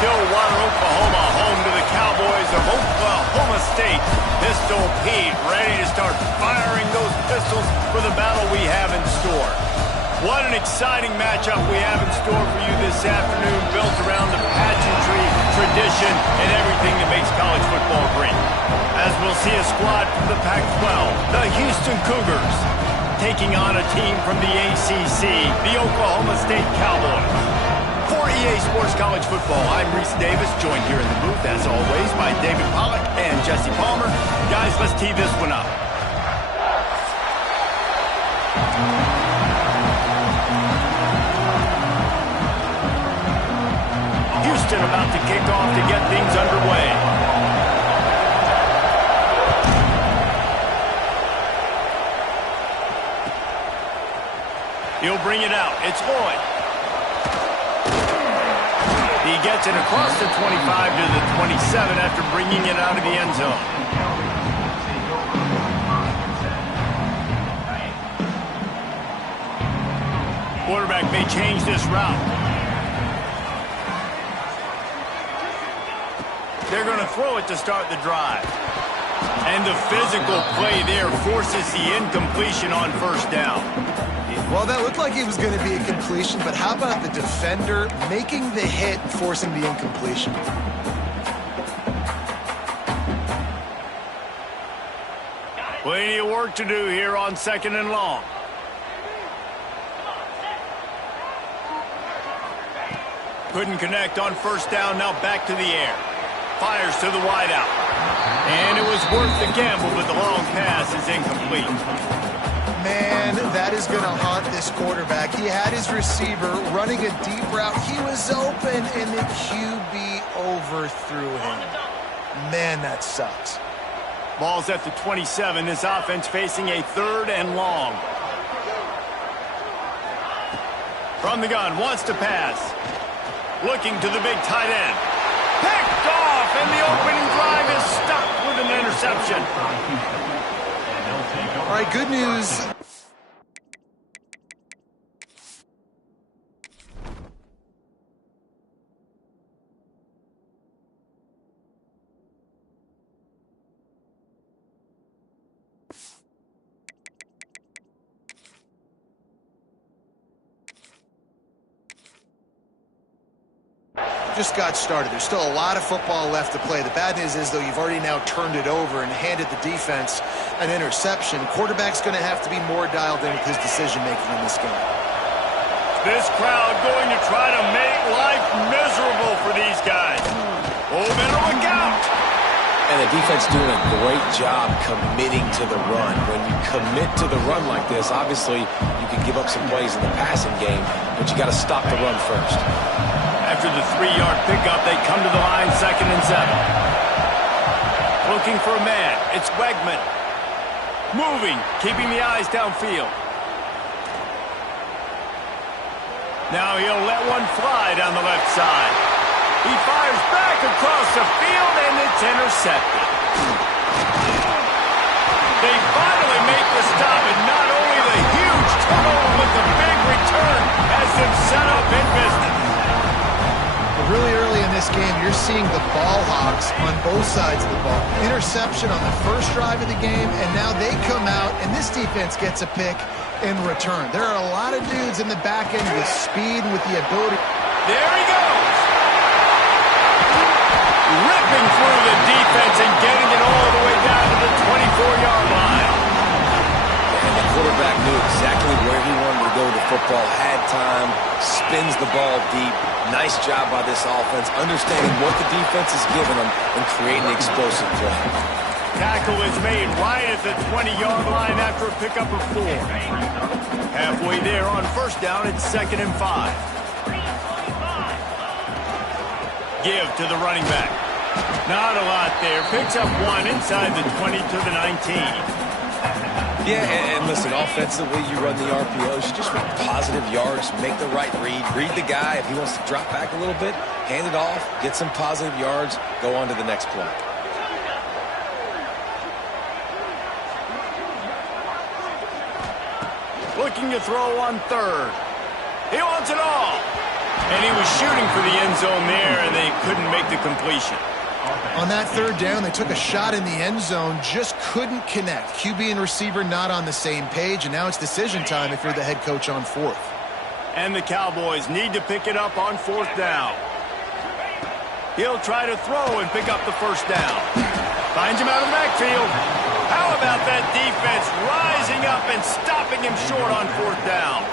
Stillwater, Oklahoma, home to the Cowboys of Oklahoma State. Pistol Pete ready to start firing those pistols for the battle we have in store. What an exciting matchup we have in store for you this afternoon, built around the pageantry, tradition, and everything that makes college football great. As we'll see a squad from the Pac-12, the Houston Cougars, taking on a team from the ACC, the Oklahoma State Cowboys. For EA Sports College Football, I'm Reese Davis, joined here in the booth, as always, by David Pollack and Jesse Palmer. Guys, let's tee this one up. Houston about to kick off to get things underway. He'll bring it out. It's Lloyd. He gets it across the 25 to the 27 after bringing it out of the end zone. Quarterback may change this route. They're going to throw it to start the drive. And the physical play there forces the incompletion on first down. Well, that looked like it was going to be a completion, but how about the defender making the hit and forcing the incompletion? Plenty of work to do here on 2nd and long. Couldn't connect on first down, now back to the air. Fires to the wideout. And it was worth the gamble, but the long pass is incomplete. Man, that is going to haunt this quarterback. He had his receiver running a deep route. He was open, and the QB overthrew him. Man, that sucks. Ball's at the 27. This offense facing a 3rd and long. From the gun, wants to pass. Looking to the big tight end. Picked off, and the opening drive is stopped with an interception. All right, good news. Just got started. There's still a lot of football left to play. The bad news is, though, you've already now turned it over and handed the defense an interception. Quarterback's going to have to be more dialed in with his decision-making in this game. This crowd going to try to make life miserable for these guys. Oh, better look out! And the defense doing a great job committing to the run. When you commit to the run like this, obviously you can give up some plays in the passing game, but you got to stop the run first. After the 3-yard pickup, they come to the line, 2nd and 7. Looking for a man. It's Wegman. Moving, keeping the eyes downfield. Now he'll let one fly down the left side. He fires back across the field, and it's intercepted. They finally make the stop, and not only the huge turnover, but the big return has them set up in business. Really early in this game, you're seeing the ball hogs on both sides of the ball. Interception on the first drive of the game, and now they come out, and this defense gets a pick in return. There are a lot of dudes in the back end with speed and with the ability. There he goes. Ripping through the defense and getting it all the way down to the 24-yard line. And the quarterback knew exactly where he wanted to go with the football, had time, spins the ball deep. Nice job by this offense, understanding what the defense is giving them and creating the explosive play. Tackle is made right at the 20-yard line after a pickup of 4. Halfway there on first down, it's 2nd and 5. Give to the running back. Not a lot there. Picks up 1 inside the 20 to the 19. Yeah, and listen, offensively, you run the RPOs, you just make positive yards, make the right read the guy. If he wants to drop back a little bit, hand it off, get some positive yards, go on to the next play. Looking to throw on 3rd. He wants it all. And he was shooting for the end zone there, and they couldn't make the completion. On that third down, they took a shot in the end zone, just couldn't connect. QB and receiver not on the same page, and now it's decision time if you're the head coach on fourth. And the Cowboys need to pick it up on fourth down. He'll try to throw and pick up the first down. Finds him out of the backfield. How about that defense rising up and stopping him short on fourth down?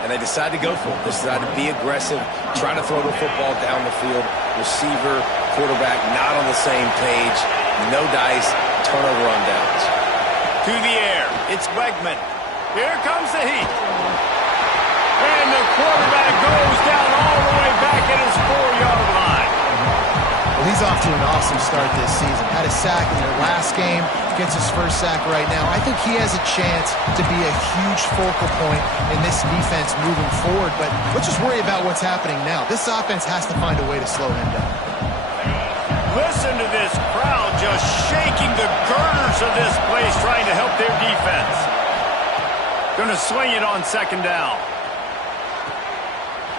And they decide to go for it. They decide to be aggressive, try to throw the football down the field. Receiver, quarterback not on the same page. No dice, turnover on downs. To the air, it's Wegman. Here comes the heat. And the quarterback goes down all the way back at his 4-yard line. Well, he's off to an awesome start this season. Had a sack in their last game, gets his first sack right now. I think he has a chance to be a huge focal point in this defense moving forward, but let's just worry about what's happening now. This offense has to find a way to slow him down. Listen to this crowd just shaking the girders of this place, trying to help their defense. Gonna swing it on second down.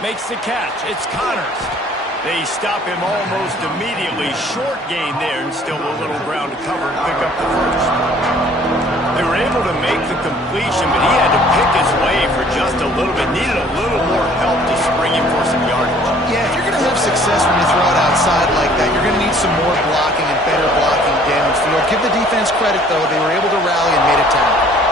Makes the catch. It's Connors. They stop him almost immediately. Short gain there, and still a little ground to cover and pick up the first. They were able to make the completion, but he had to pick his way for just a little bit. Needed a little more help to spring him for some yardage. Yeah, if you're going to have success when you throw it outside like that, you're going to need some more blocking and better blocking downfield. Give the defense credit, though. They were able to rally and made a tackle.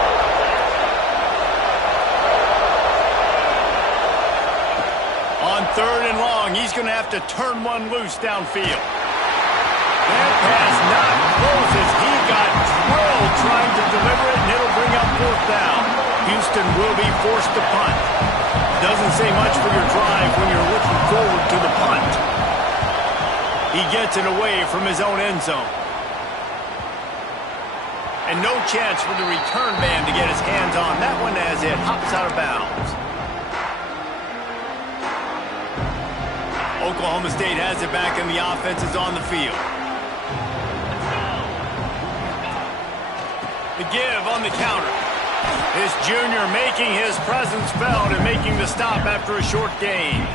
On third and long, he's going to have to turn one loose downfield. That pass not close as he got drilled trying to deliver it, and it'll bring up fourth down. Houston will be forced to punt. Doesn't say much for your drive when you're looking forward to the punt. He gets it away from his own end zone. And no chance for the return man to get his hands on that one as it hops out of bounds. Oklahoma State has it back, and the offense is on the field. The give on the counter. This junior making his presence felt and making the stop after a short gain.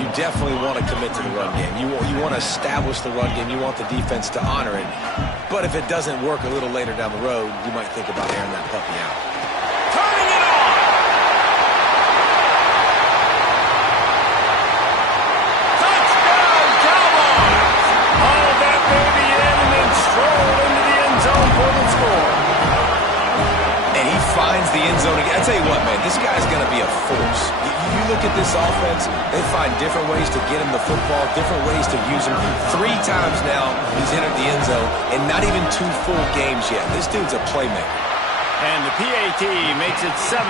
You definitely want to commit to the run game. You want to establish the run game. You want the defense to honor it. But if it doesn't work a little later down the road, you might think about airing that puppy out. Turning it on! Touchdown, Cowboys! Hauled that baby in and then strolled into the end zone for the score. And he finds the end zone again. I tell you what, man, this guy's going to be a force. You look at this offense, they find different ways to get him the football, different ways to use him. 3 times now he's entered the end zone, and not even 2 full games yet. This dude's a playmaker. And the PAT makes it 7-0.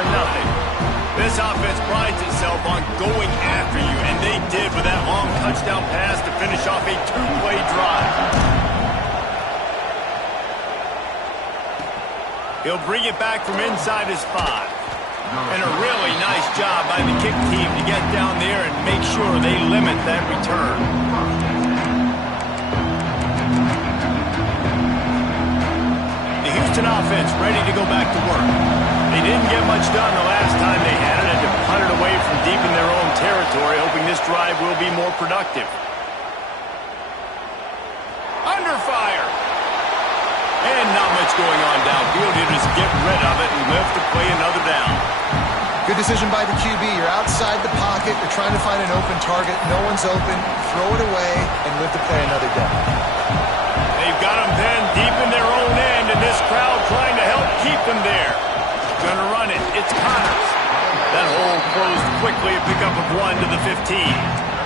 This offense prides itself on going after you, and they did with that long touchdown pass to finish off a 2-play drive. He'll bring it back from inside his 5. And a really nice job by the kick team to get down there and make sure they limit that return. The Houston offense ready to go back to work. They didn't get much done the last time they had it, and to punt it away from deep in their own territory, hoping this drive will be more productive. Under fire. And not much going on downfield. He'll just get rid of it and live to play another down. Good decision by the QB. You're outside the pocket. You're trying to find an open target. No one's open. Throw it away and live to play another down. They've got him pinned deep in their own end, and this crowd trying to help keep them there. Gonna run it. It's Connors. That hole closed quickly. A pickup of 1 to the 15.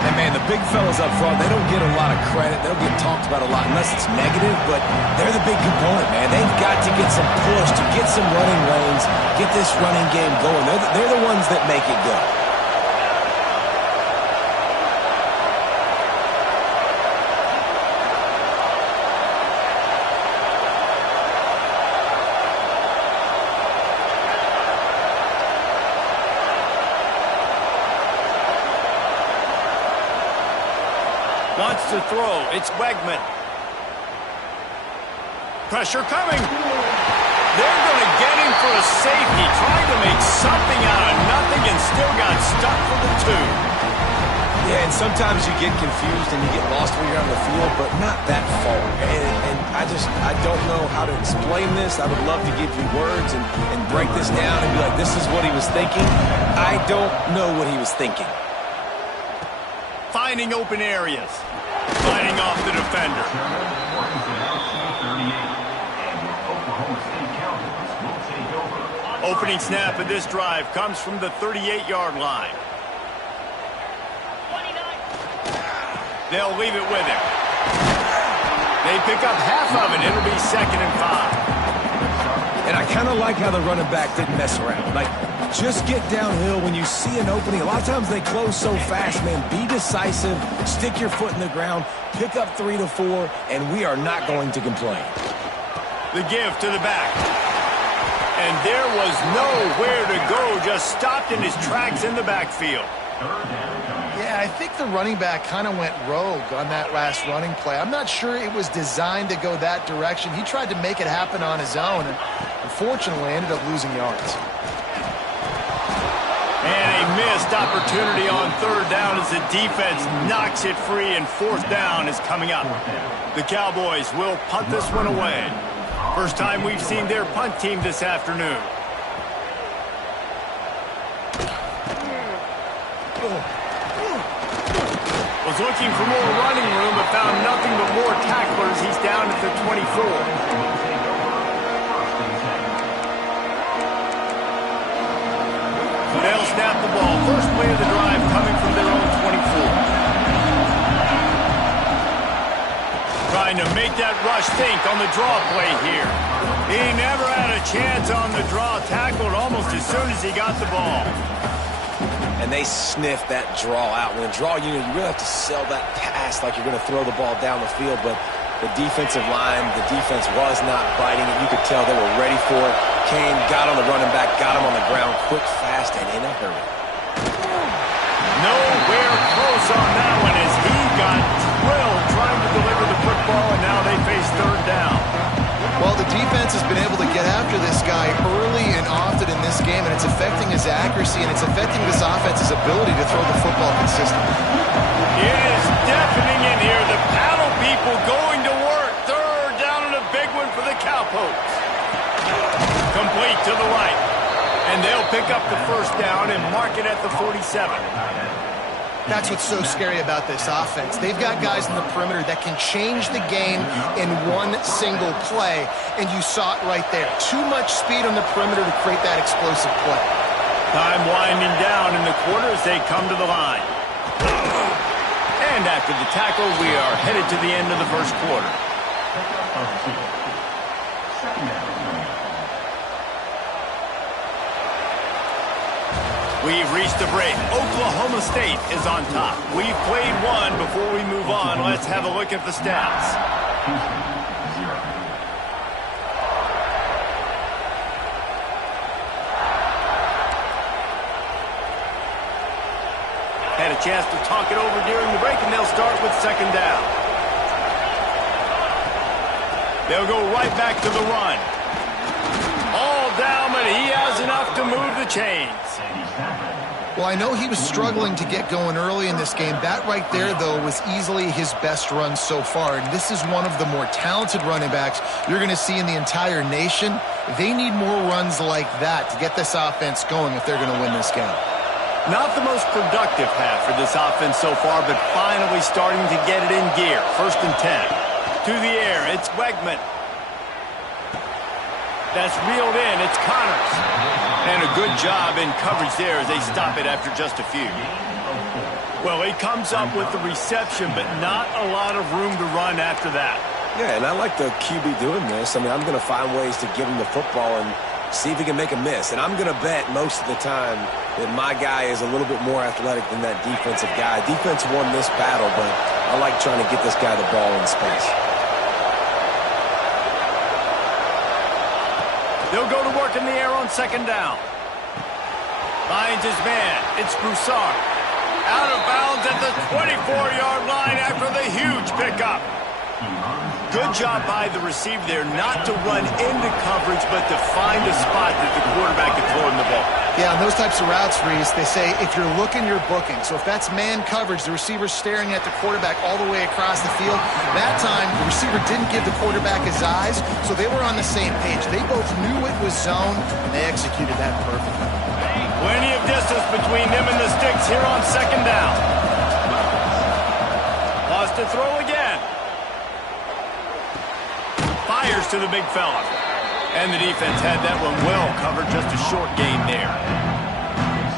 And, man, the big fellas up front, they don't get a lot of credit. They don't get talked about a lot unless it's negative, but they're the big component, man. They've got to get some push, to get some running lanes, get this running game going. They're the ones that make it go. Wants to throw. It's Wegman. Pressure coming. They're going to get him looking for a safety, trying to make something out of nothing and still got stuck for the 2. Yeah, and sometimes you get confused and you get lost when you're on the field, but not that far. And I don't know how to explain this. I would love to give you words and break this down and be like, this is what he was thinking. I don't know what he was thinking. Finding open areas. Fighting off the defender. Opening snap of this drive comes from the 38-yard line. They'll leave it with him. They pick up half of it. It'll be 2nd and 5. And I kind of like how the running back didn't mess around. Like, just get downhill when you see an opening. A lot of times they close so fast, man. Be decisive. Stick your foot in the ground. Pick up 3 to 4, and we are not going to complain. The give to the back. And there was nowhere to go. Just stopped in his tracks in the backfield. Yeah, I think the running back kind of went rogue on that last running play. I'm not sure it was designed to go that direction. He tried to make it happen on his own, and unfortunately ended up losing yards. And a missed opportunity on 3rd down as the defense knocks it free, and 4th down is coming up. The Cowboys will punt this one away. First time we've seen their punt team this afternoon. Was looking for more running room, but found nothing but more tacklers. He's down at the 24. They'll snap the ball. First play of the drive coming from their own 24. Trying to make that rush think on the draw play here. He never had a chance on the draw. Tackled almost as soon as he got the ball. And they sniff that draw out. When a draw, you really have to sell that pass like you're going to throw the ball down the field. But the defensive line, the defense was not biting it. You could tell they were ready for it. Came, got on the running back, got him on the ground quick, fast, and in a hurry. Nowhere close on that one as he got drilled trying to deliver the football, and now they face 3rd down. Well, the defense has been able to get after this guy early and often in this game, and it's affecting his accuracy, and it's affecting this offense's ability to throw the football consistently. It is deafening in here. The paddle people going to work. 3rd down and a big one for the Cowpokes. Complete to the right. And they'll pick up the 1st down and mark it at the 47. That's what's so scary about this offense. They've got guys in the perimeter that can change the game in one single play, and you saw it right there. Too much speed on the perimeter to create that explosive play. Time winding down in the quarter as they come to the line. And after the tackle, we are headed to the end of the first quarter. We've reached the break. Oklahoma State is on top. We've played one. Before we move on, let's have a look at the stats. Had a chance to talk it over during the break, and they'll start with 2nd down. They'll go right back to the run. All down, but he has enough to move the chains. Well, I know he was struggling to get going early in this game. That right there, though, was easily his best run so far. And this is one of the more talented running backs you're going to see in the entire nation. They need more runs like that to get this offense going if they're going to win this game. Not the most productive half for this offense so far, but finally starting to get it in gear. 1st and 10. To the air, it's Wegman. That's reeled in. It's Connors. And a good job in coverage there as they stop it after just a few. Well, he comes up with the reception, but not a lot of room to run after that. Yeah, and I like the QB doing this. I mean, I'm going to find ways to give him the football and see if he can make a miss. And I'm going to bet most of the time that my guy is a little bit more athletic than that defensive guy. Defense won this battle, but I like trying to get this guy the ball in space. They'll go to work in the air on 2nd down. Finds his man. It's Broussard. Out of bounds at the 24-yard line after the huge pickup. Good job by the receiver there not to run into coverage, but to find a spot that the quarterback can throw him the ball. Yeah, on those types of routes, Reese, they say if you're looking, you're booking. So if that's man coverage, the receiver's staring at the quarterback all the way across the field. That time, the receiver didn't give the quarterback his eyes, so they were on the same page. They both knew it was zone, and they executed that perfectly. Plenty of distance between them and the sticks here on second down. Lost to throw again. Fires to the big fella. And the defense had that one well covered, just a short gain there.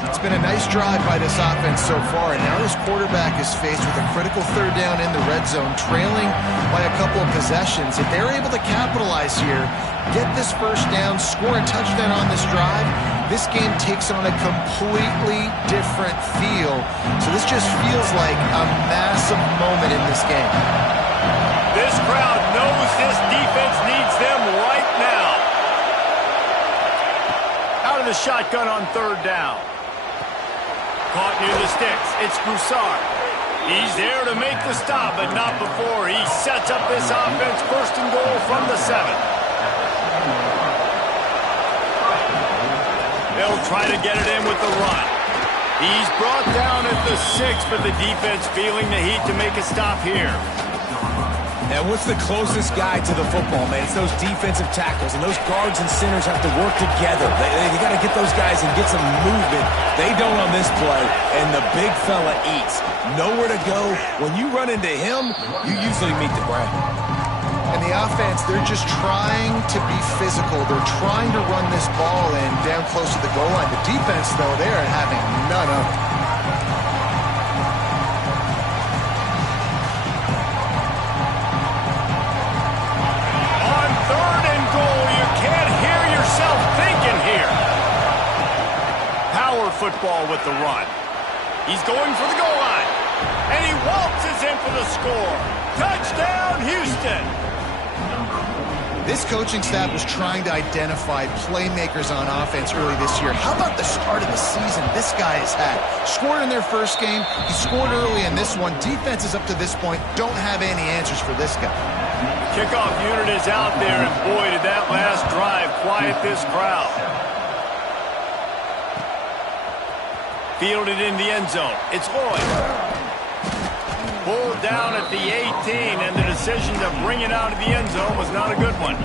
It's been a nice drive by this offense so far, and now this quarterback is faced with a critical third down in the red zone, trailing by a couple of possessions. If they're able to capitalize here, get this first down, score a touchdown on this drive, this game takes on a completely different feel. So this just feels like a massive moment in this game. This crowd knows this defense needs them right now. Out of the shotgun on third down. Caught near the sticks. It's Broussard. He's there to make the stop, but not before he sets up this offense first and goal from the 7. They'll try to get it in with the run. He's brought down at the 6, but the defense feeling the heat to make a stop here. And what's the closest guy to the football, man? It's those defensive tackles, and those guards and centers have to work together. They got to get those guys and get some movement. They don't on this play, and the big fella eats. Nowhere to go. When you run into him, you usually meet the ground. And the offense, they're just trying to be physical. They're trying to run this ball in down close to the goal line. The defense, though, they're having none of it. On third and goal, you can't hear yourself thinking here. Power football with the run. He's going for the goal line. And he waltzes in for the score. Touchdown, Houston. This coaching staff was trying to identify playmakers on offense early this year. How about the start of the season this guy has had? Scored in their first game. He scored early in this one. Defenses up to this point don't have any answers for this guy. Kickoff unit is out there, and boy, did that last drive quiet this crowd. Fielded in the end zone. It's Lloyd. Pulled down at the 18, and the decision to bring it out of the end zone was not a good one.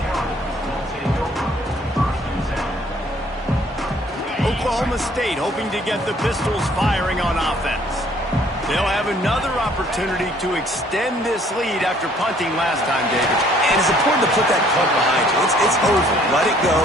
Oklahoma State hoping to get the Pistols firing on offense. They'll have another opportunity to extend this lead after punting last time, David. And it's important to put that punt behind you. It's over. Let it go.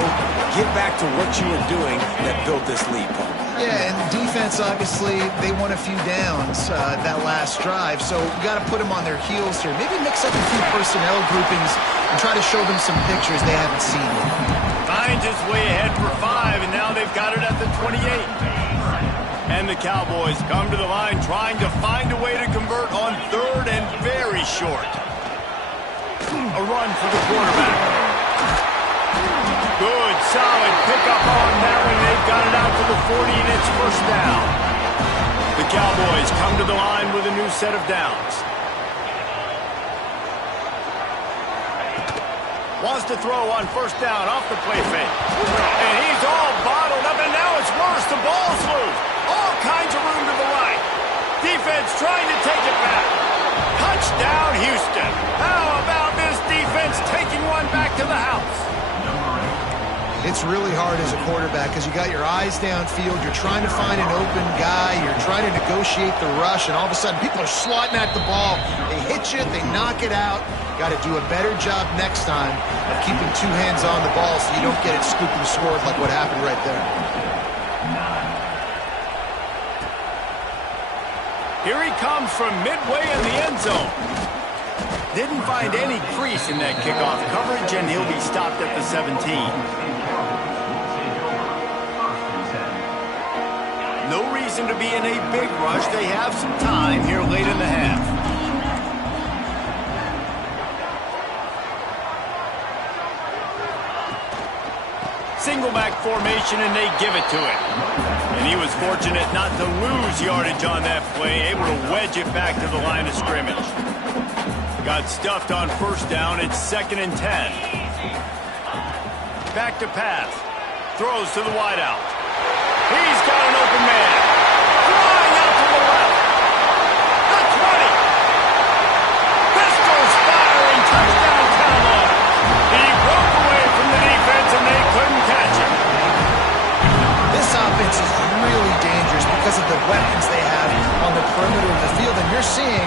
Get back to what you were doing that built this lead, Paul. Yeah, and defense, obviously, they won a few downs that last drive, so you got to put them on their heels here. Maybe mix up a few personnel groupings and try to show them some pictures they haven't seen yet. Finds his way ahead for 5, and now they've got it at the 28. And the Cowboys come to the line trying to find a way to convert on third and very short. A run for the quarterback. Good, solid pickup on that one. They've got it out to the 40, and it's first down. The Cowboys come to the line with a new set of downs. Wants to throw on first down off the play fake. And he's all bottled up, and now it's worse. The ball's loose. All kinds of room to the right. Defense trying to take it back. Touchdown, Houston. How about this defense taking one back to the house? It's really hard as a quarterback because you got your eyes downfield, you're trying to find an open guy, you're trying to negotiate the rush, and all of a sudden people are slotting at the ball. They hit you, they knock it out. Got to do a better job next time of keeping two hands on the ball so you don't get it scooped and scored like what happened right there. Here he comes from midway in the end zone. Didn't find any crease in that kickoff coverage, and he'll be stopped at the 17. No reason to be in a big rush. They have some time here late in the half. Single back formation, and they give it to him. And he was fortunate not to lose yardage on that play, able to wedge it back to the line of scrimmage. Got stuffed on first down. It's 2nd and 10. Back to pass. Throws to the wideout. He's got an open man. Flying out to the left. The 20. Pistols firing. Touchdown, Cowboys. He broke away from the defense and they couldn't catch him. This offense is really dangerous because of the weapons they have on the perimeter of the field. And you're seeing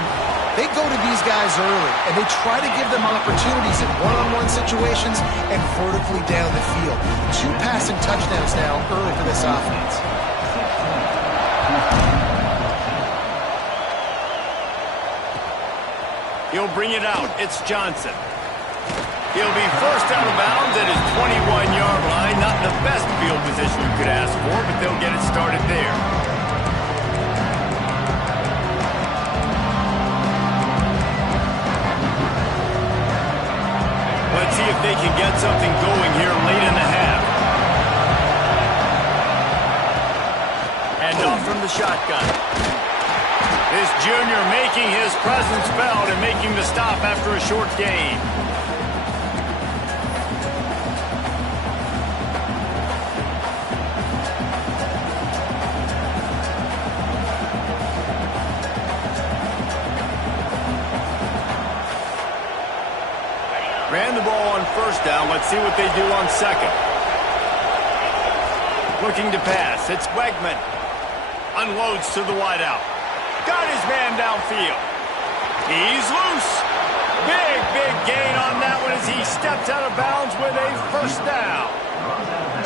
they go to these guys early, and they try to give them opportunities in one-on-one situations and vertically down the field. 2 passing touchdowns now early for this offense. He'll bring it out. It's Johnson. He'll be first out of bounds at his 21-yard line. Not the best field position you could ask for, but they'll get it started there. Let's see if they can get something going here late in the half. And off from the shotgun. This junior making his presence felt and making the stop after a short gain. Ran the ball on first down. Let's see what they do on second. Looking to pass. It's Wegman. Unloads to the wideout. Got his man downfield. He's loose. Big gain on that one as he steps out of bounds with a first down.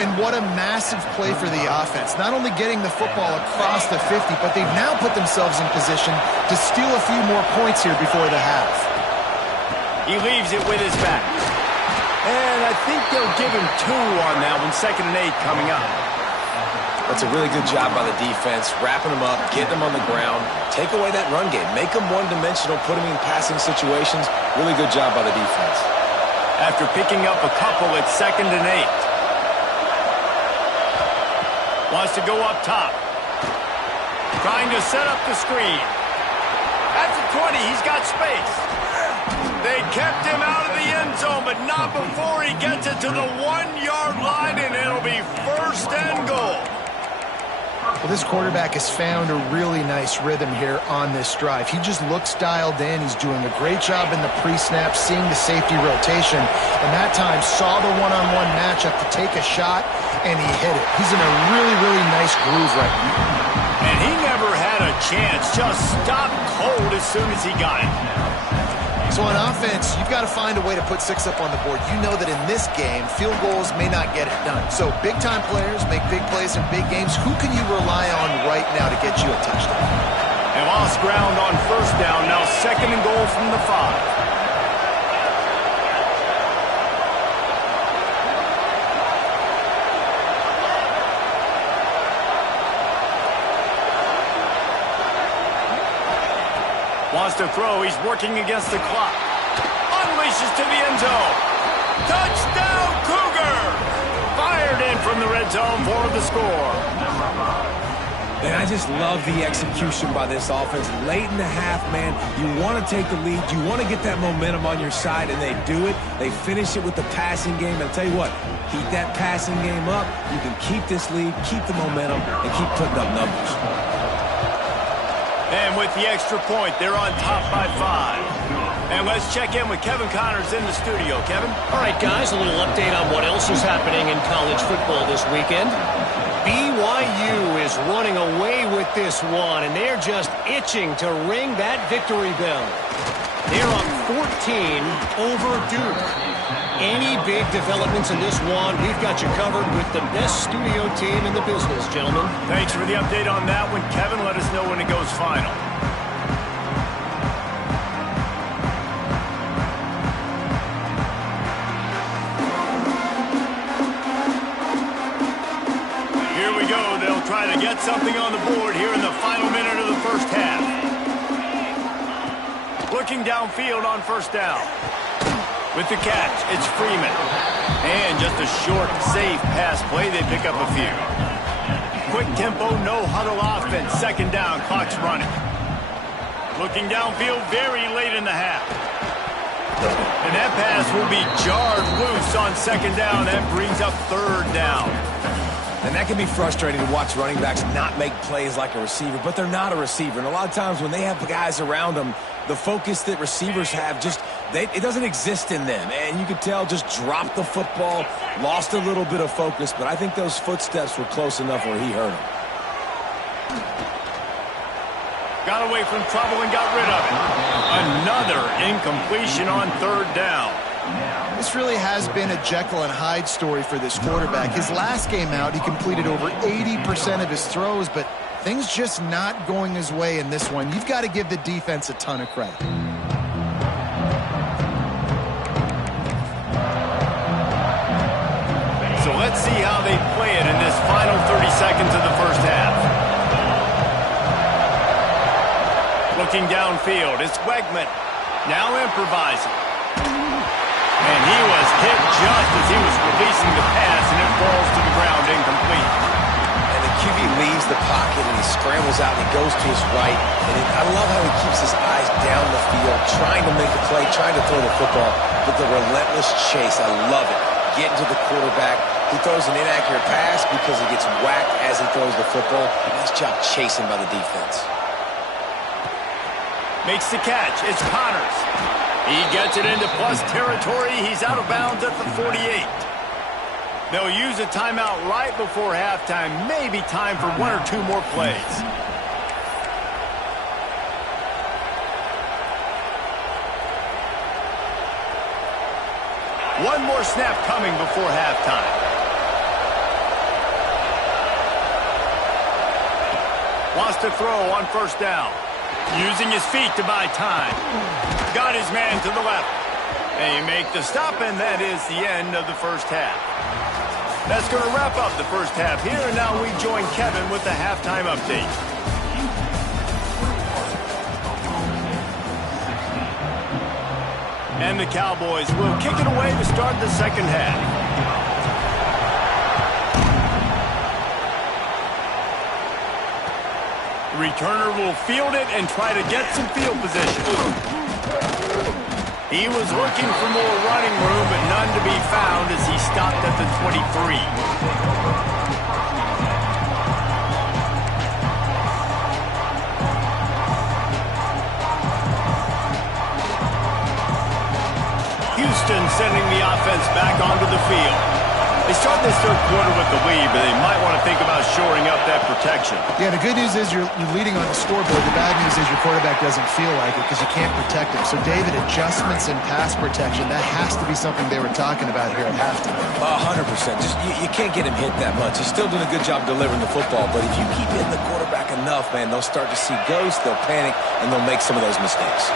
And what a massive play for the offense. Not only getting the football across the 50, but they've now put themselves in position to steal a few more points here before the half. He leaves it with his back. And I think they'll give him 2 on that one. 2nd and 8 coming up. That's a really good job by the defense, wrapping them up, getting them on the ground, take away that run game, make them one-dimensional, put them in passing situations. Really good job by the defense. After picking up a couple, it's 2nd and 8. Wants to go up top. Trying to set up the screen. At the 20, he's got space. They kept him out of the end zone, but not before he gets it to the 1-yard line, and it'll be 1st and goal. Well, this quarterback has found a really nice rhythm here on this drive. He just looks dialed in. He's doing a great job in the pre-snap, seeing the safety rotation, and that time saw the one-on-one matchup to take a shot, and he hit it. He's in a really nice groove right now. And he never had a chance. Just stopped cold as soon as he got it. So on offense, you've got to find a way to put 6 up on the board. You know that in this game, field goals may not get it done. So big-time players make big plays in big games. Who can you rely on right now to get you a touchdown? They lost ground on first down. Now 2nd and goal from the 5. Wants to throw. He's working against the clock. Unleashes to the end zone. Touchdown, Cougar! Fired in from the red zone for the score. And I just love the execution by this offense. Late in the half, man, you want to take the lead. You want to get that momentum on your side, and they do it. They finish it with the passing game. And I'll tell you what, keep that passing game up. You can keep this lead, keep the momentum, and keep putting up numbers. And with the extra point, they're on top by 5. And let's check in with Kevin Connors in the studio. Kevin? All right, guys, a little update on what else is happening in college football this weekend. BYU is running away with this one, and they're just itching to ring that victory bell. They're up 14 over Duke. Any big developments in this one, we've got you covered with the best studio team in the business, gentlemen. Thanks for the update on that one, Kevin. Let us know when it goes final. Here we go. They'll try to get something on the board here in the final minute of the first half. Looking downfield on first down. With the catch, it's Freeman. And just a short, safe pass play, they pick up a few. Quick tempo, no huddle offense. 2nd down, clock's running. Looking downfield very late in the half. And that pass will be jarred loose on second down. That brings up third down. And that can be frustrating to watch running backs not make plays like a receiver, but they're not a receiver. And a lot of times when they have the guys around them, the focus that receivers have it doesn't exist in them. And you could tell just dropped the football, lost a little bit of focus, but I think those footsteps were close enough where he hurt him. Got away from trouble and got rid of it. Another incompletion on third down. This really has been a Jekyll and Hyde story for this quarterback. His last game out, he completed over 80% of his throws, but things just not going his way in this one. You've got to give the defense a ton of credit. So let's see how they play it in this final 30 seconds of the first half. Looking downfield, it's Wegman. Now improvising. And he was hit just as he was releasing the pass, and it falls to the ground incomplete. And the QB leaves the pocket, and he scrambles out, and he goes to his right. And I love how he keeps his eyes down the field, trying to make a play, trying to throw the football, but the relentless chase, I love it. Getting to the quarterback. He throws an inaccurate pass because he gets whacked as he throws the football. Nice job chasing by the defense. Makes the catch. It's Connors. He gets it into plus territory. He's out of bounds at the 48. They'll use a timeout right before halftime. Maybe time for one or two more plays. One more snap coming before halftime. Wants to throw on first down. Using his feet to buy time. Got his man to the left. They make the stop, and that is the end of the first half. That's going to wrap up the first half here, and now we join Kevin with the halftime update. And the Cowboys will kick it away to start the second half. The returner will field it and try to get some field position. He was looking for more running room, but none to be found as he stopped at the 23. Houston sending the offense back onto the field. They start this third quarter with the lead, but they might want to think about shoring up that protection. Yeah, the good news is you're leading on the scoreboard. The bad news is your quarterback doesn't feel like it because you can't protect him. So, David, adjustments in pass protection, that has to be something they were talking about here at halftime. 100%. Just you can't get him hit that much. He's still doing a good job delivering the football, but if you keep hitting the quarterback enough, man, they'll start to see ghosts, they'll panic, and they'll make some of those mistakes.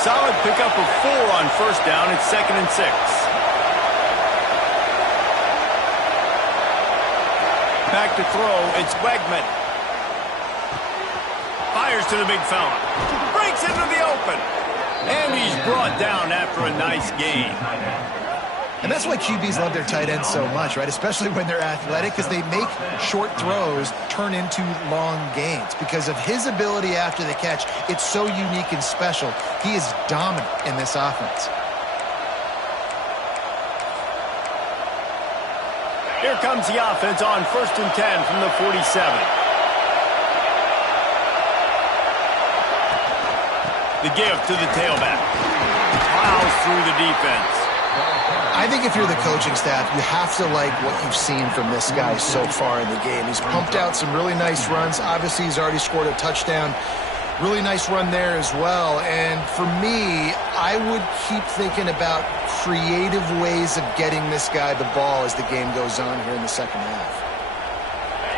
Solid pickup of 4 on first down. It's 2nd and 6. Back to throw, it's Wegman. Fires to the big fella. Breaks into the open. And he's brought down after a nice gain. And that's why QBs love their tight ends so much, right? Especially when they're athletic, because they make short throws turn into long gains. Because of his ability after the catch, it's so unique and special. He is dominant in this offense. Here comes the offense on 1st and 10 from the 47. The give to the tailback. Plows through the defense. I think if you're the coaching staff, you have to like what you've seen from this guy so far in the game. He's pumped out some really nice runs. Obviously, he's already scored a touchdown. Really nice run there as well. And for me, I would keep thinking about creative ways of getting this guy the ball as the game goes on here in the second half.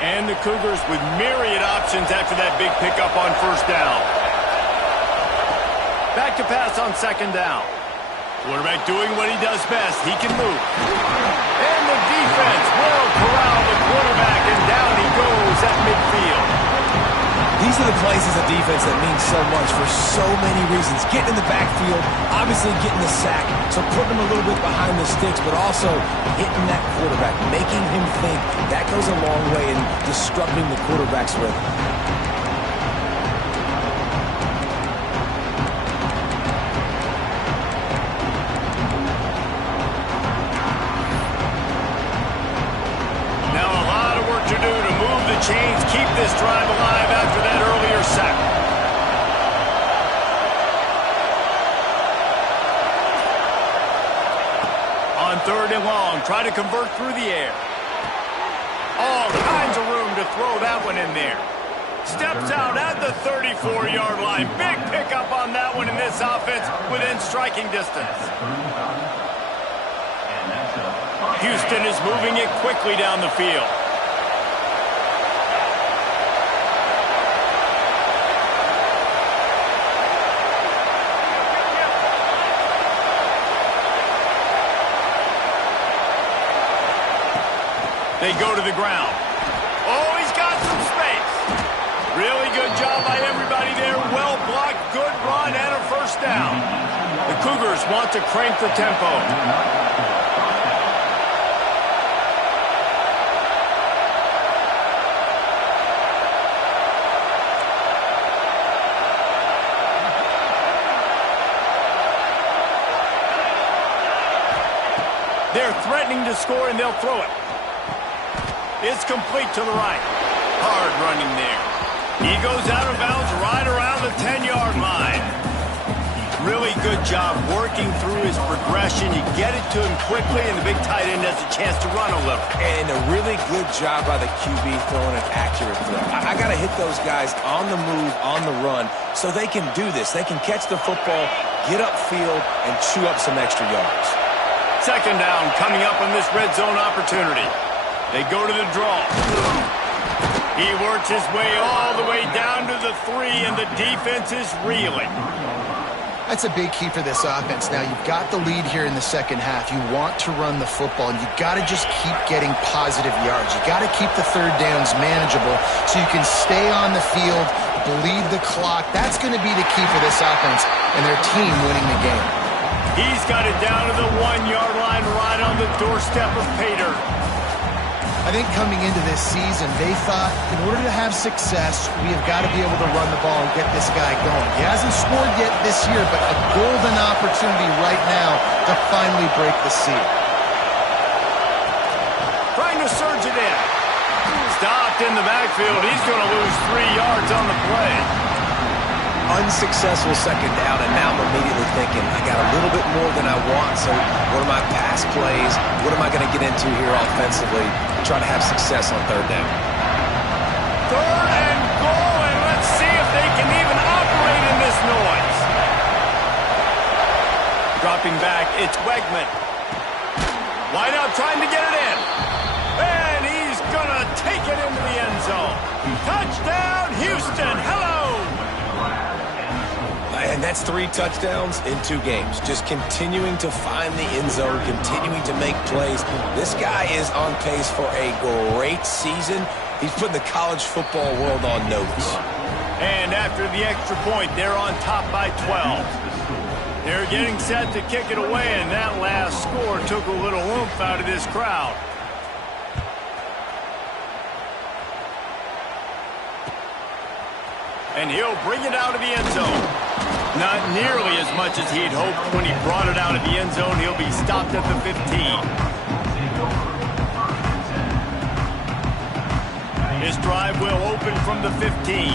And the Cougars with myriad options after that big pickup on first down. Back to pass on second down. Quarterback doing what he does best. He can move. And the defense will corral the quarterback, and down he goes at midfield. These are the plays as a defense that mean so much for so many reasons. Getting in the backfield, obviously getting the sack, so putting him a little bit behind the sticks, but also hitting that quarterback, making him think. That goes a long way in disrupting the quarterback's rhythm. this drive alive after that earlier sack. On 3rd and long, try to convert through the air. All kinds of room to throw that one in there. Steps out at the 34-yard line. Big pickup on that one in this offense within striking distance. Houston is moving it quickly down the field. They go to the ground. Oh, he's got some space. Really good job by everybody there. Well blocked, good run, and a first down. The Cougars want to crank the tempo. They're threatening to score, and they'll throw it. It's complete to the right. Hard running there. He goes out of bounds right around the 10-yard line. Really good job working through his progression. You get it to him quickly, and the big tight end has a chance to run a little. And a really good job by the QB throwing an accurate throw. I got to hit those guys on the move, on the run, so they can do this. They can catch the football, get upfield, and chew up some extra yards. 2nd down coming up on this red zone opportunity. They go to the draw. He works his way all the way down to the 3, and the defense is reeling. That's a big key for this offense. Now, you've got the lead here in the second half. You want to run the football, and you've got to just keep getting positive yards. You've got to keep the 3rd downs manageable so you can stay on the field, bleed the clock. That's going to be the key for this offense and their team winning the game. He's got it down to the 1-yard line right on the doorstep of Pater. I think coming into this season, they thought in order to have success, we have got to be able to run the ball and get this guy going. He hasn't scored yet this year, but a golden opportunity right now to finally break the seal. Trying to surge it in. Stopped in the backfield. He's going to lose 3 yards on the play. Unsuccessful 2nd down, and now I'm immediately thinking, I got a little bit more than I want, so what are my pass plays? What am I going to get into here offensively to try to have success on 3rd down? 3rd and goal, and let's see if they can even operate in this noise. Dropping back, it's Wegman. Wide out trying to get it in. And he's going to take it into the end zone. Touchdown, Houston. Hello. And that's 3 touchdowns in 2 games. Just continuing to find the end zone, continuing to make plays. This guy is on pace for a great season. He's putting the college football world on notice. And after the extra point, they're on top by 12. They're getting set to kick it away, and that last score took a little oomph out of this crowd. And he'll bring it out of the end zone. Not nearly as much as he'd hoped when he brought it out of the end zone. He'll be stopped at the 15. This drive will open from the 15.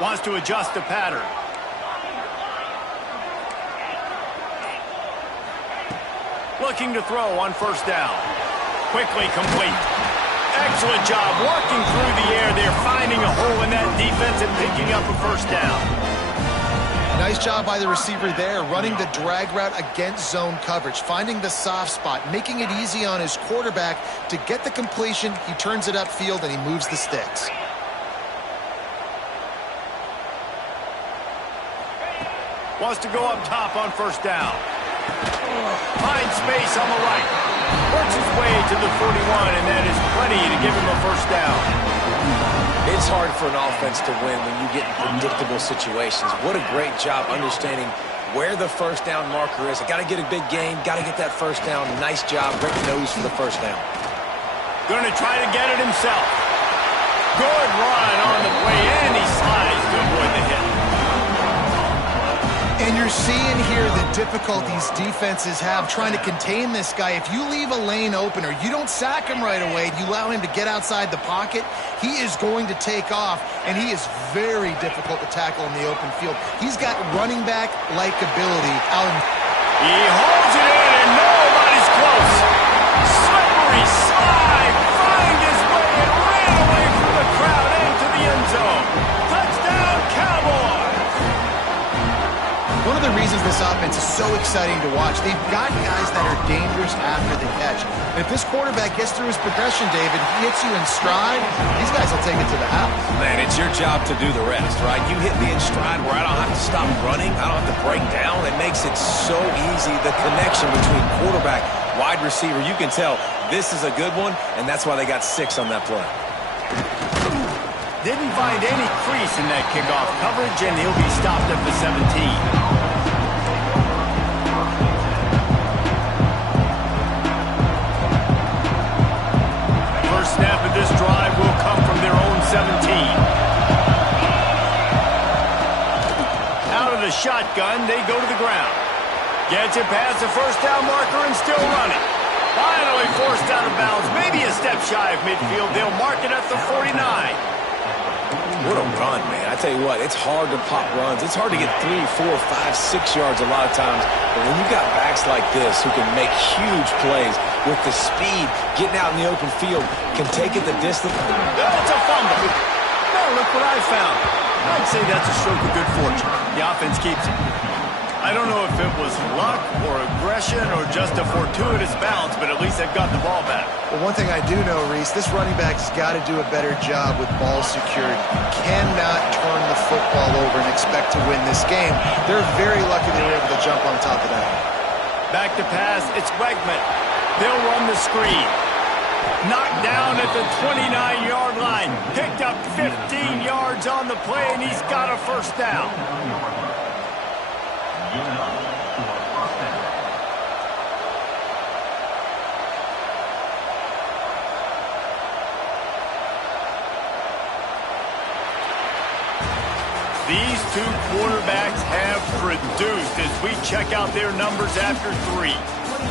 Wants to adjust the pattern. Looking to throw on 1st down. Quickly complete. Excellent job working through the air. They're finding a hole in that defense and picking up a 1st down. Nice job by the receiver there, running the drag route against zone coverage, finding the soft spot, making it easy on his quarterback to get the completion. He turns it upfield and he moves the sticks. Wants to go up top on 1st down. Finds space on the right. Works his way to the 41, and that is plenty to give him a 1st down. It's hard for an offense to win when you get in predictable situations. What a great job understanding where the 1st down marker is. I got to get a big gain, got to get that 1st down. Nice job, great nose for the 1st down. Going to try to get it himself. Good run on the play, and he slides to avoid the hit. And you're seeing here the difficulties defenses have trying to contain this guy. If you leave a lane open or you don't sack him right away, you allow him to get outside the pocket, he is going to take off, and he is very difficult to tackle in the open field. He's got running back-like ability out in... He holds it in, and nobody's close. Slippery slide, find his way, and ran away from the crowd into the end zone. Touchdown, Cowboys! One of the reasons this offense is so exciting to watch, they've got guys that are dangerous after the catch. And if this quarterback gets through his progression, David, he hits you in stride, these guys will take it to the house. Man, it's your job to do the rest, right? You hit me in stride where I don't have to stop running. I don't have to break down. It makes it so easy. The connection between quarterback, wide receiver, you can tell this is a good one, and that's why they got 6 on that play. Didn't find any crease in that kickoff coverage, and he'll be stopped at the 17. Snap of this drive will come from their own 17. Out of the shotgun, they go to the ground. Gets it past the first down marker and still running. Finally forced out of bounds, maybe a step shy of midfield. They'll mark it at the 49. What a run, man. I tell you what, it's hard to pop runs. It's hard to get 3, 4, 5, 6 yards a lot of times. But when you got backs like this who can make huge plays with the speed, getting out in the open field, can take it the distance. That's a fumble. Now look what I found. I'd say that's a stroke of good fortune. The offense keeps it. I don't know if it was luck or aggression or just a fortuitous bounce, but at least they've got the ball back. Well, one thing I do know, Reese, this running back's got to do a better job with ball security. You cannot turn the football over and expect to win this game. They're very lucky they were able to jump on top of that. Back to pass, it's Wegman. They'll run the screen. Knocked down at the 29-yard line. Picked up 15 yards on the play, and he's got a first down. These two quarterbacks have produced as we check out their numbers after 3.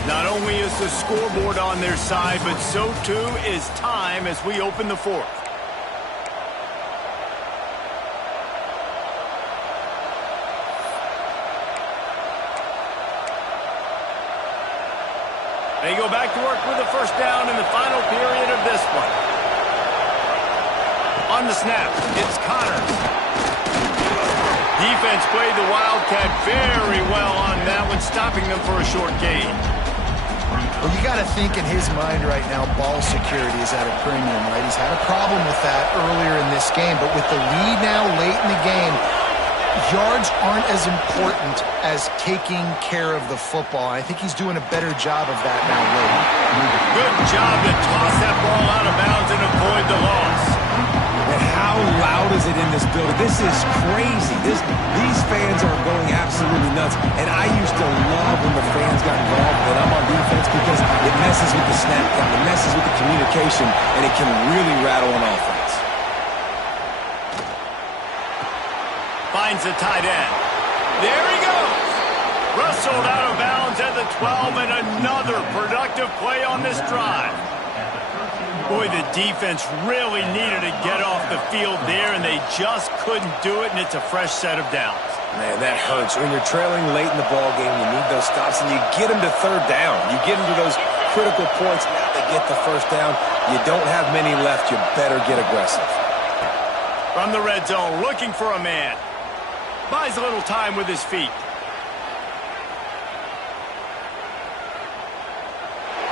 Not only is the scoreboard on their side, but so too is time as we open the 4th. They go back to work with a first down in the final period of this one. On the snap, it's Connors. Defense played the Wildcat very well on that one, stopping them for a short gain. Well, you got to think in his mind right now, ball security is at a premium, right? He's had a problem with that earlier in this game, but with the lead now late in the game, yards aren't as important as taking care of the football. I think he's doing a better job of that now late. Good job to toss that ball out of bounds and avoid the loss. And how loud is it in this building? This is crazy. These fans are going absolutely nuts. And I used to love when the fans got involved when I'm on defense because it messes with the snap count, it messes with the communication, and it can really rattle an offense. Finds the tight end. There he goes. Rustled out of bounds at the 12, and another productive play on this drive. Boy, the defense really needed to get off the field there, and they just couldn't do it, and it's a fresh set of downs. Man, that hurts. When you're trailing late in the ball game, you need those stops, and you get them to third down. You get them to those critical points. Now they get the first down. You don't have many left. You better get aggressive. From the red zone, looking for a man. Buys a little time with his feet.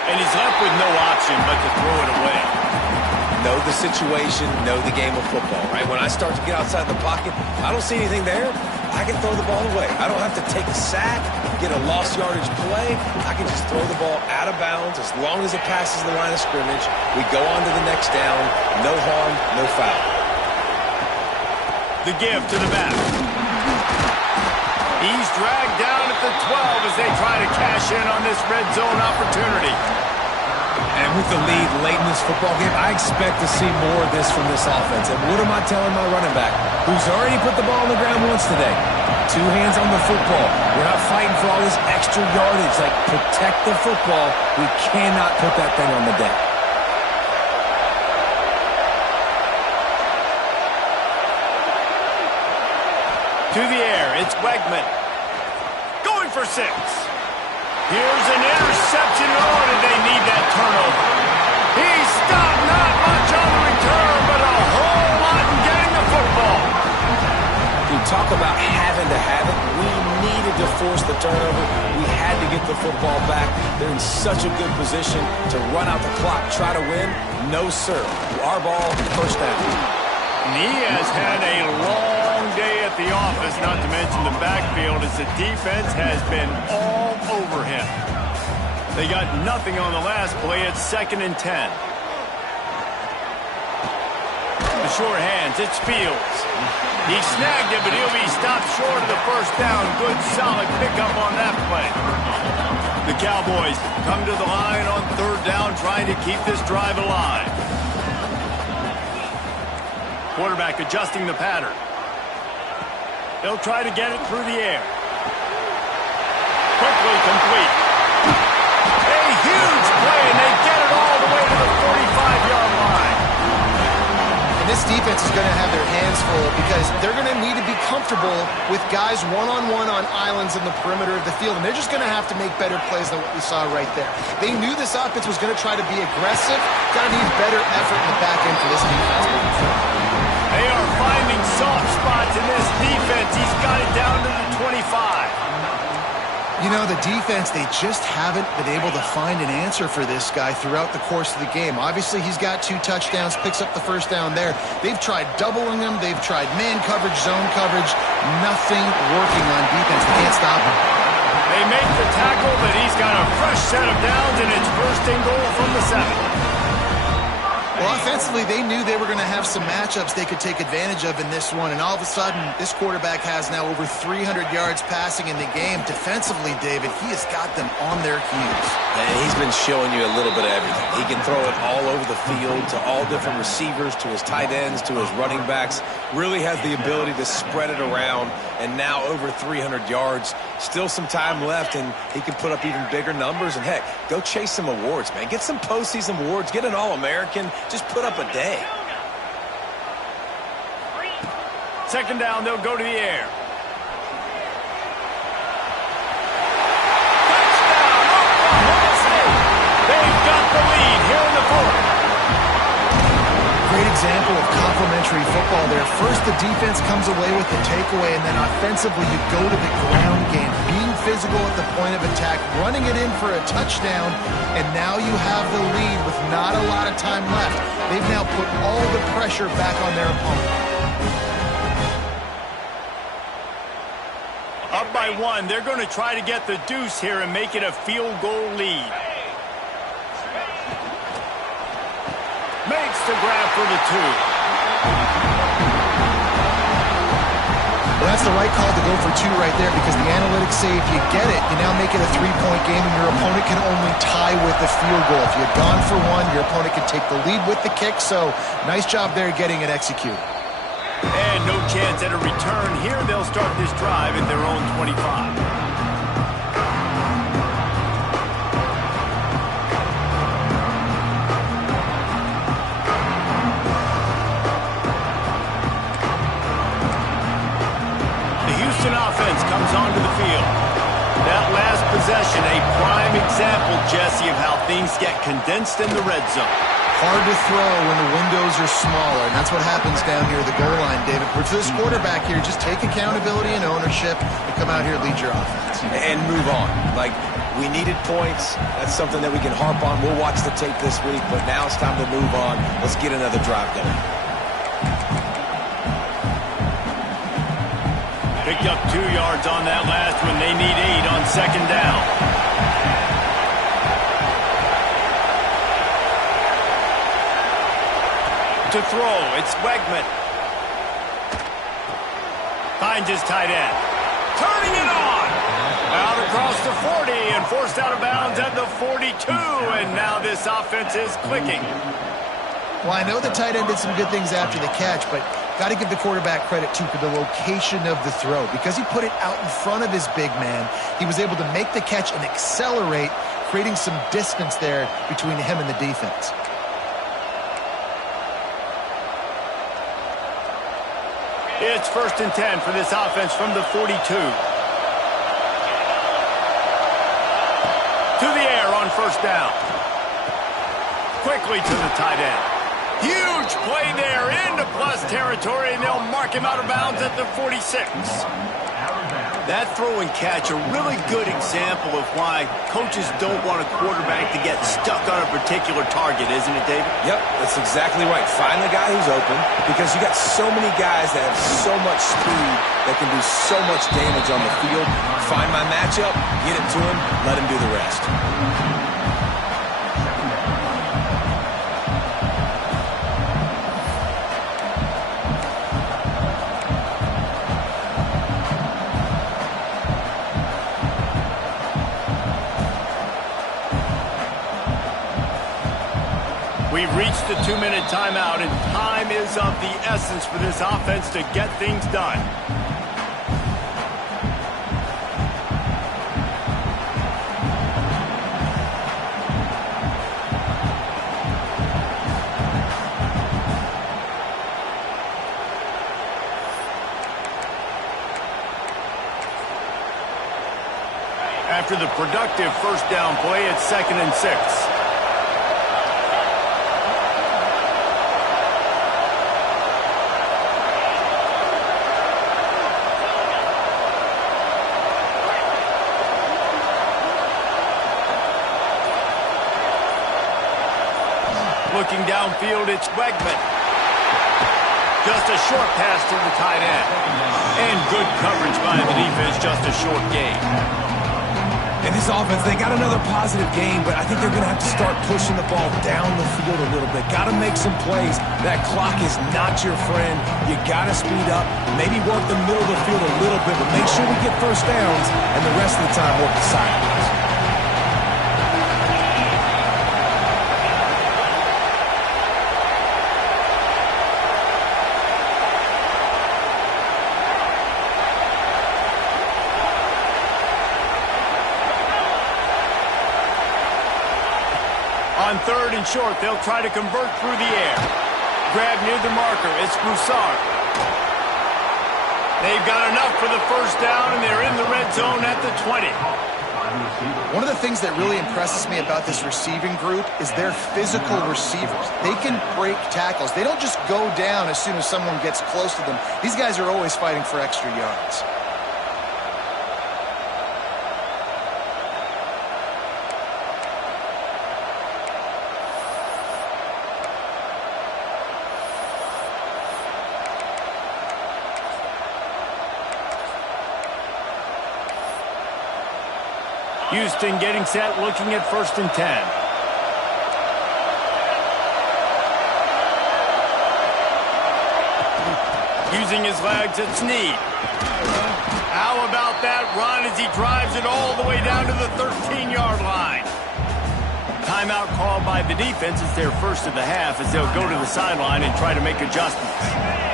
And he's left with no option but to throw it away. Know the situation, know the game of football, right? When I start to get outside the pocket, I don't see anything there. I can throw the ball away. I don't have to take a sack, get a lost yardage play. I can just throw the ball out of bounds as long as it passes the line of scrimmage. We go on to the next down. No harm, no foul. The give to the back. He's dragged down at the 12 as they try to cash in on this red zone opportunity. And with the lead late in this football game, I expect to see more of this from this offense. And what am I telling my running back, who's already put the ball on the ground once today? 2 hands on the football. We're not fighting for all this extra yardage. Like, protect the football. We cannot put that thing on the deck. To the air, it's Wegman. Going for 6. Here's an interception. Oh, did they need that turnover? He stopped, not much on the return, but a whole lot in getting the football. You talk about having to have it. We needed to force the turnover. We had to get the football back. They're in such a good position to run out the clock, try to win. No, sir. Our ball, first down. And he has had a long day at the office, not to mention the backfield, as the defense has been all over him. They got nothing on the last play. It's 2nd and 10. The short hands, it's Fields. He snagged it, but he'll be stopped short of the first down. Good, solid pickup on that play. The Cowboys come to the line on 3rd down, trying to keep this drive alive. Quarterback adjusting the pattern. They'll try to get it through the air. Quickly complete. A huge play, and they get it all the way to the 45-yard line. And this defense is going to have their hands full because they're going to need to be comfortable with guys one-on-one on islands in the perimeter of the field, and they're just going to have to make better plays than what we saw right there. They knew this offense was going to try to be aggressive. Got to need better effort in the back end for this defense moving forward. They are finding soft spots in this defense. He's got it down to the 25. You know, the defense, they just haven't been able to find an answer for this guy throughout the course of the game. Obviously, he's got 2 touchdowns, picks up the first down there. They've tried doubling him. They've tried man coverage, zone coverage. Nothing working on defense. They can't stop him. They make the tackle, but he's got a fresh set of downs, and it's 1st and goal from the 7. Well, offensively, they knew they were going to have some matchups they could take advantage of in this one, and all of a sudden, this quarterback has now over 300 yards passing in the game. Defensively, David, he has got them on their heels. And he's been showing you a little bit of everything. He can throw it all over the field to all different receivers, to his tight ends, to his running backs. Really has the ability to spread it around, and now over 300 yards. Still some time left, and he can put up even bigger numbers. And, heck, go chase some awards, man. Get some postseason awards. Get an All-American. Just put up a day. 2nd down, they'll go to the air. Touchdown, Oklahoma State. They've got the lead here in the 4th. Great example of complementary football there. First, the defense comes away with the takeaway, and then offensively, you go to the ground game. Being physical at the point of attack, running it in for a touchdown, and now you have the lead with not a lot of time left. They've now put all the pressure back on their opponent. Up by 1, they're going to try to get the deuce here and make it a field goal lead. Makes the grab for the 2. Well, that's the right call to go for 2 right there because the analytics say if you get it, you now make it a 3-point game and your opponent can only tie with the field goal. If you'd gone for 1, your opponent can take the lead with the kick, so nice job there getting it executed. And no chance at a return here. They'll start this drive at their own 25. Offense comes onto the field. That last possession, a prime example, Jesse, of how things get condensed in the red zone. Hard to throw when the windows are smaller, and that's what happens down here at the goal line, David. But for this quarterback here, just take accountability and ownership and come out here and lead your offense. And move on. Like, we needed points. That's something that we can harp on. We'll watch the tape this week, but now it's time to move on. Let's get another drive going. Picked up 2 yards on that last one. They need 8 on 2nd down. To throw, it's Wegman. Finds his tight end. Turning it on. Out across the 40 and forced out of bounds at the 42, and now this offense is clicking. Well, I know the tight end did some good things after the catch, but got to give the quarterback credit, too, for the location of the throw. Because he put it out in front of his big man, he was able to make the catch and accelerate, creating some distance there between him and the defense. It's 1st and 10 for this offense from the 42. To the air on 1st down. Quickly to the tight end. Huge play there into plus territory, and they'll mark him out of bounds at the 46. That throw and catch, a really good example of why coaches don't want a quarterback to get stuck on a particular target, isn't it, David? Yep, that's exactly right. Find the guy who's open, because you got so many guys that have so much speed that can do so much damage on the field. Find my matchup, get it to him, let him do the rest. We've reached the 2-minute timeout, and time is of the essence for this offense to get things done. After the productive 1st down play, it's 2nd and 6. Looking downfield, it's Wegman. Just a short pass to the tight end. And good coverage by the defense, just a short gain. In this offense, they got another positive game, but I think they're going to have to start pushing the ball down the field a little bit. Got to make some plays. That clock is not your friend. You got to speed up, maybe work the middle of the field a little bit, but make sure we get 1st downs, and the rest of the time work the sidelines. On 3rd and short, they'll try to convert through the air. Grab near the marker. It's Broussard. They've got enough for the 1st down, and they're in the red zone at the 20. One of the things that really impresses me about this receiving group is their physical receivers. They can break tackles. They don't just go down as soon as someone gets close to them. These guys are always fighting for extra yards. Houston getting set, looking at 1st and 10. Using his legs, it's Snead. How about that run as he drives it all the way down to the 13-yard line? Timeout called by the defense. It's their 1st of the half as they'll go to the sideline and try to make adjustments.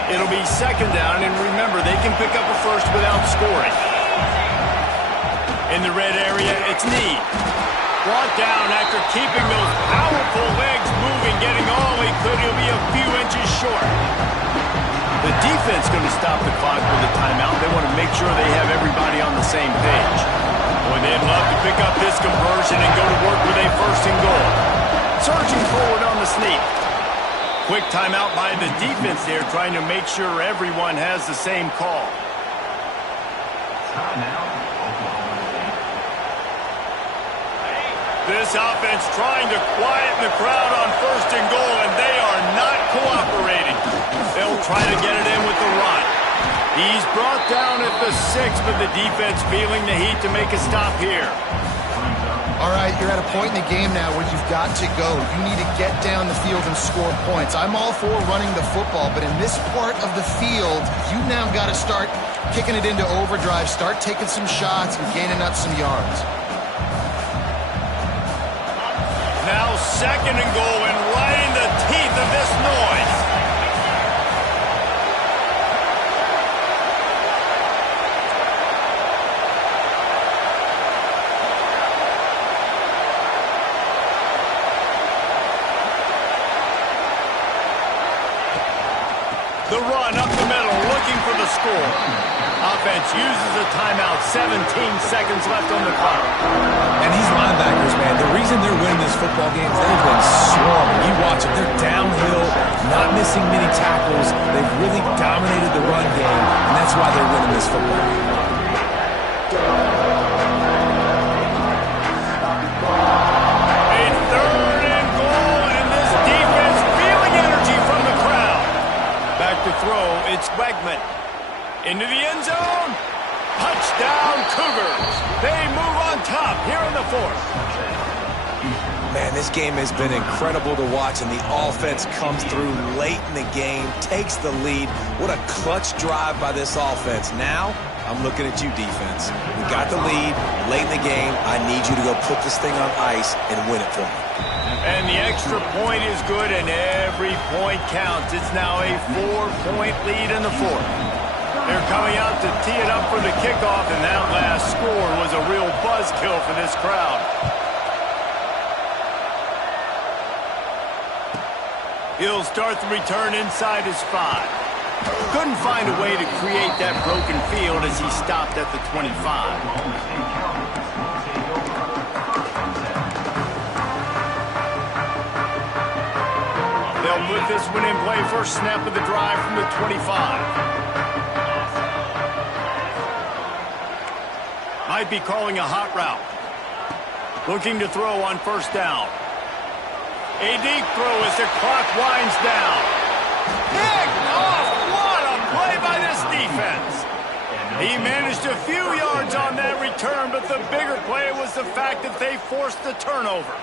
It'll be 2nd down, and remember, they can pick up a 1st without scoring. In the red area, it's Snead. Brought down after keeping those powerful legs moving, getting all he could. He'll be a few inches short. The defense going to stop the clock with a timeout. They want to make sure they have everybody on the same page. Boy, they'd love to pick up this conversion and go to work with a 1st and goal. Surging forward on the sneak. Quick timeout by the defense there, trying to make sure everyone has the same call. This offense trying to quieten the crowd on 1st and goal, and they are not cooperating. They'll try to get it in with the run. He's brought down at the 6, but the defense feeling the heat to make a stop here. All right, you're at a point in the game now where you've got to go. You need to get down the field and score points. I'm all for running the football, but in this part of the field, you've now got to start kicking it into overdrive, start taking some shots and gaining up some yards. Now 2nd and goal, and right in the teeth of this noise. The run up the middle, looking for the score. Offense uses a timeout, 17 seconds left on the clock. And these linebackers, man, the reason they're winning this football game is they've been swarming. You watch them, they're downhill, not missing many tackles. They've really dominated the run game, and that's why they're winning this football game. A 3rd and goal, and this defense feeling energy from the crowd. Back to throw, it's Wegman. Into the end zone. Touchdown, Cougars. They move on top here in the 4th. Man, this game has been incredible to watch, and the offense comes through late in the game, takes the lead. What a clutch drive by this offense. Now, I'm looking at you, defense. We got the lead late in the game. I need you to go put this thing on ice and win it for me. And the extra point is good, and every point counts. It's now a 4-point lead in the 4th. They're coming out to tee it up for the kickoff, and that last score was a real buzzkill for this crowd. He'll start the return inside his 5. Couldn't find a way to create that broken field as he stopped at the 25. They'll put this one in play first snap of the drive from the 25. Might be calling a hot route. Looking to throw on 1st down. A deep throw as the clock winds down. Picked off! What a play by this defense! He managed a few yards on that return, but the bigger play was the fact that they forced the turnover.